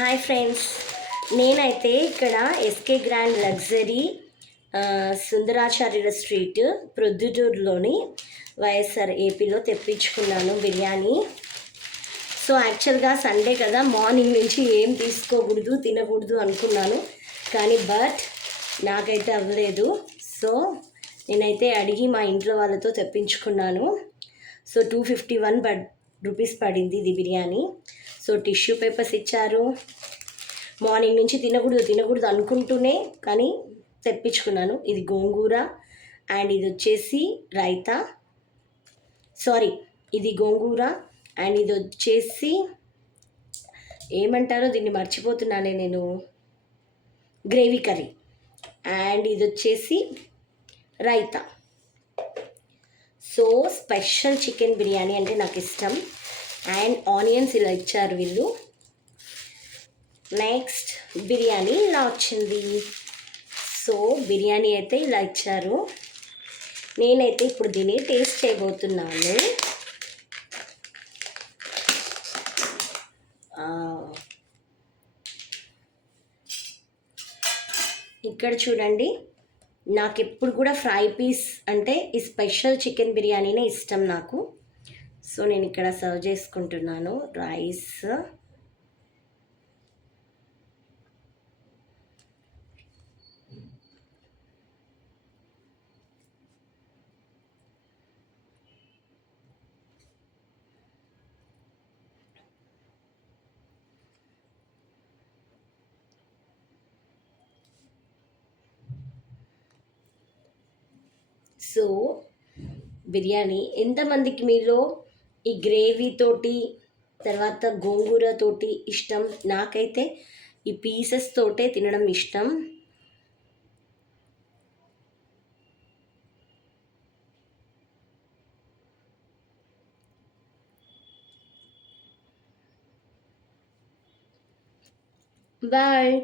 Hi friends నేనైతే ఇక్కడ SK grand luxury సుందరాచార్యుల స్ట్రీట్ ప్రొద్దుటూరులోని వైఎస్ఆర్ ఏపీలో తెప్పించుకున్నాను బిర్యానీ. సో యాక్చువల్గా సండే కదా మార్నింగ్ నుంచి ఏం తీసుకోకూడదు తినకూడదు అనుకున్నాను. కానీ బట్ నాకైతే అవ్వలేదు. సో నేనైతే అడిగి మా ఇంట్లో వాళ్ళతో తెప్పించుకున్నాను. సో టూ ఫిఫ్టీ వన్ పడ్ రూపీస్ పడింది ఇది బిర్యానీ. సో టిష్యూ పేపర్స్ ఇచ్చారు. మార్నింగ్ నుంచి తినకూడదు తినకూడదు అనుకుంటూనే కానీ తెప్పించుకున్నాను. ఇది గోంగూర అండ్ ఇది వచ్చేసి రైతా. సారీ ఇది గోంగూర అండ్ ఇది వచ్చేసి ఏమంటారో దీన్ని మర్చిపోతున్నానే నేను. గ్రేవీ కర్రీ అండ్ ఇది వచ్చేసి raita. So special chicken biryani అంటే నాకు ఇష్టం. అండ్ ఆనియన్స్ ఇలా ఇచ్చారు వీళ్ళు. నెక్స్ట్ బిర్యానీ ఇలా వచ్చింది. సో బిర్యానీ అయితే ఇలా ఇచ్చారు. నేనైతే ఇప్పుడు దీన్ని టేస్ట్ చేయబోతున్నాను. ఇక్కడ చూడండి. నాకు ఎప్పుడు కూడా ఫ్రై పీస్ అంటే ఈ స్పెషల్ చికెన్ బిర్యానీనే ఇష్టం నాకు. సో నేను ఇక్కడ సర్వ్ చేసుకుంటున్నాను రైస్. సో బిర్యానీ ఎంతమందికి మీలో ఈ గ్రేవీ తోటి తర్వాత గోంగూర తోటి ఇష్టం. నాకైతే ఈ పీసెస్ తోటే తినడం ఇష్టం. బాయ్.